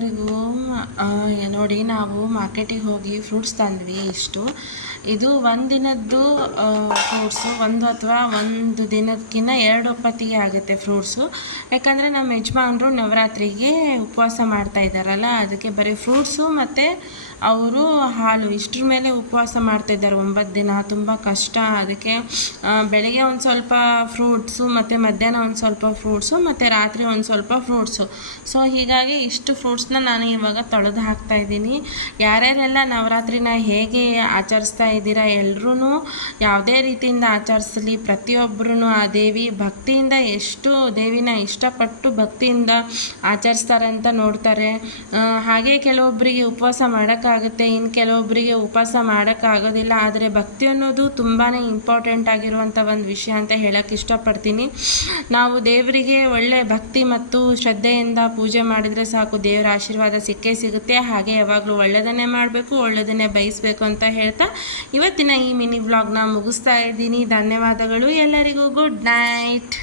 ಎಲ್ಲರಿಗೂ ಆ, ನೋಡಿ, ನಾವು ಮಾರ್ಕೆಟಿಗೆ ಹೋಗಿ ಫ್ರೂಟ್ಸ್ ತಂದ್ವಿ ಇಷ್ಟು. ಇದು ಒಂದು ದಿನದ್ದು ಫ್ರೂಟ್ಸು ಒಂದು ಅಥವಾ ಒಂದು ದಿನಕ್ಕಿಂತ ಎರಡು ಒಪ್ಪತ್ತಿಗೆ ಆಗುತ್ತೆ ಫ್ರೂಟ್ಸು ಯಾಕಂದರೆ ನಮ್ಮ ಯಜಮಾನರು ನವರಾತ್ರಿಗೆ ಉಪವಾಸ ಮಾಡ್ತಾ ಇದ್ದಾರಲ್ಲ, ಅದಕ್ಕೆ ಬರೀ ಫ್ರೂಟ್ಸು ಮತ್ತು ಅವರು ಹಾಲು. ಇಷ್ಟ್ರ ಮೇಲೆ ಉಪವಾಸ ಮಾಡ್ತಾಯಿದ್ದಾರೆ ಒಂಬತ್ತು ದಿನ. ತುಂಬ ಕಷ್ಟ. ಅದಕ್ಕೆ ಬೆಳಗ್ಗೆ ಒಂದು ಸ್ವಲ್ಪ ಫ್ರೂಟ್ಸು ಮತ್ತು ಮಧ್ಯಾಹ್ನ ಒಂದು ಸ್ವಲ್ಪ ಫ್ರೂಟ್ಸು ಮತ್ತು ರಾತ್ರಿ ಒಂದು ಸ್ವಲ್ಪ ಫ್ರೂಟ್ಸು ಸೊ ಹೀಗಾಗಿ ಇಷ್ಟು ಫ್ರೂಟ್ಸ್ನ ನಾನು ಇವಾಗ ತೊಳೆದು ಹಾಕ್ತಾ ಇದ್ದೀನಿ. ಯಾರ್ಯಾರೆಲ್ಲ ನವರಾತ್ರಿನ ಹೇಗೆ ಆಚರಿಸ್ತಾ ಇದ್ದೀರಾ ಎಲ್ಲರೂ ಯಾವುದೇ ರೀತಿಯಿಂದ ಆಚರಿಸಲಿ. ಪ್ರತಿಯೊಬ್ಬರೂ ಆ ದೇವಿ ಭಕ್ತಿಯಿಂದ ಎಷ್ಟು ದೇವಿನ ಇಷ್ಟಪಟ್ಟು ಭಕ್ತಿಯಿಂದ ಆಚರಿಸ್ತಾರೆ ಅಂತ ನೋಡ್ತಾರೆ. ಹಾಗೆ ಕೆಲವೊಬ್ಬರಿಗೆ ಉಪವಾಸ ಮಾಡೋಕ್ಕಾಗುತ್ತೆ ಇನ್ನು ಕೆಲವೊಬ್ಬರಿಗೆ ಉಪವಾಸ ಮಾಡೋಕ್ಕಾಗೋದಿಲ್ಲ. ಆದರೆ ಭಕ್ತಿ ಅನ್ನೋದು ತುಂಬಾ ಇಂಪಾರ್ಟೆಂಟ್ ಆಗಿರುವಂಥ ಒಂದು ವಿಷಯ ಅಂತ ಹೇಳೋಕ್ಕೆ ಇಷ್ಟಪಡ್ತೀನಿ. ನಾವು ದೇವರಿಗೆ ಒಳ್ಳೆ ಭಕ್ತಿ ಮತ್ತು ಶ್ರದ್ಧೆಯಿಂದ ಪೂಜೆ ಮಾಡಿದರೆ ಸಾಕು. ದೇವರ ಆಶೀರ್ವಾದ ಸಿಕ್ಕೇ ಸಿಗುತ್ತೆ, ಹಾಗೆ ಯಾವಾಗಲೂ ಒಳ್ಳೆಯದನ್ನೇ ಮಾಡಬೇಕು ಒಳ್ಳೆಯದನ್ನೇ ಬಯಸಬೇಕು ಅಂತ ಹೇಳ್ತಾ ಇವತ್ತಿನ ಈ ಮಿನಿ ವ್ಲಾಗ್ನ ಮುಗಿಸ್ತಾ ಇದ್ದೀನಿ. ಧನ್ಯವಾದಗಳು ಎಲ್ಲರಿಗೂ. Good night.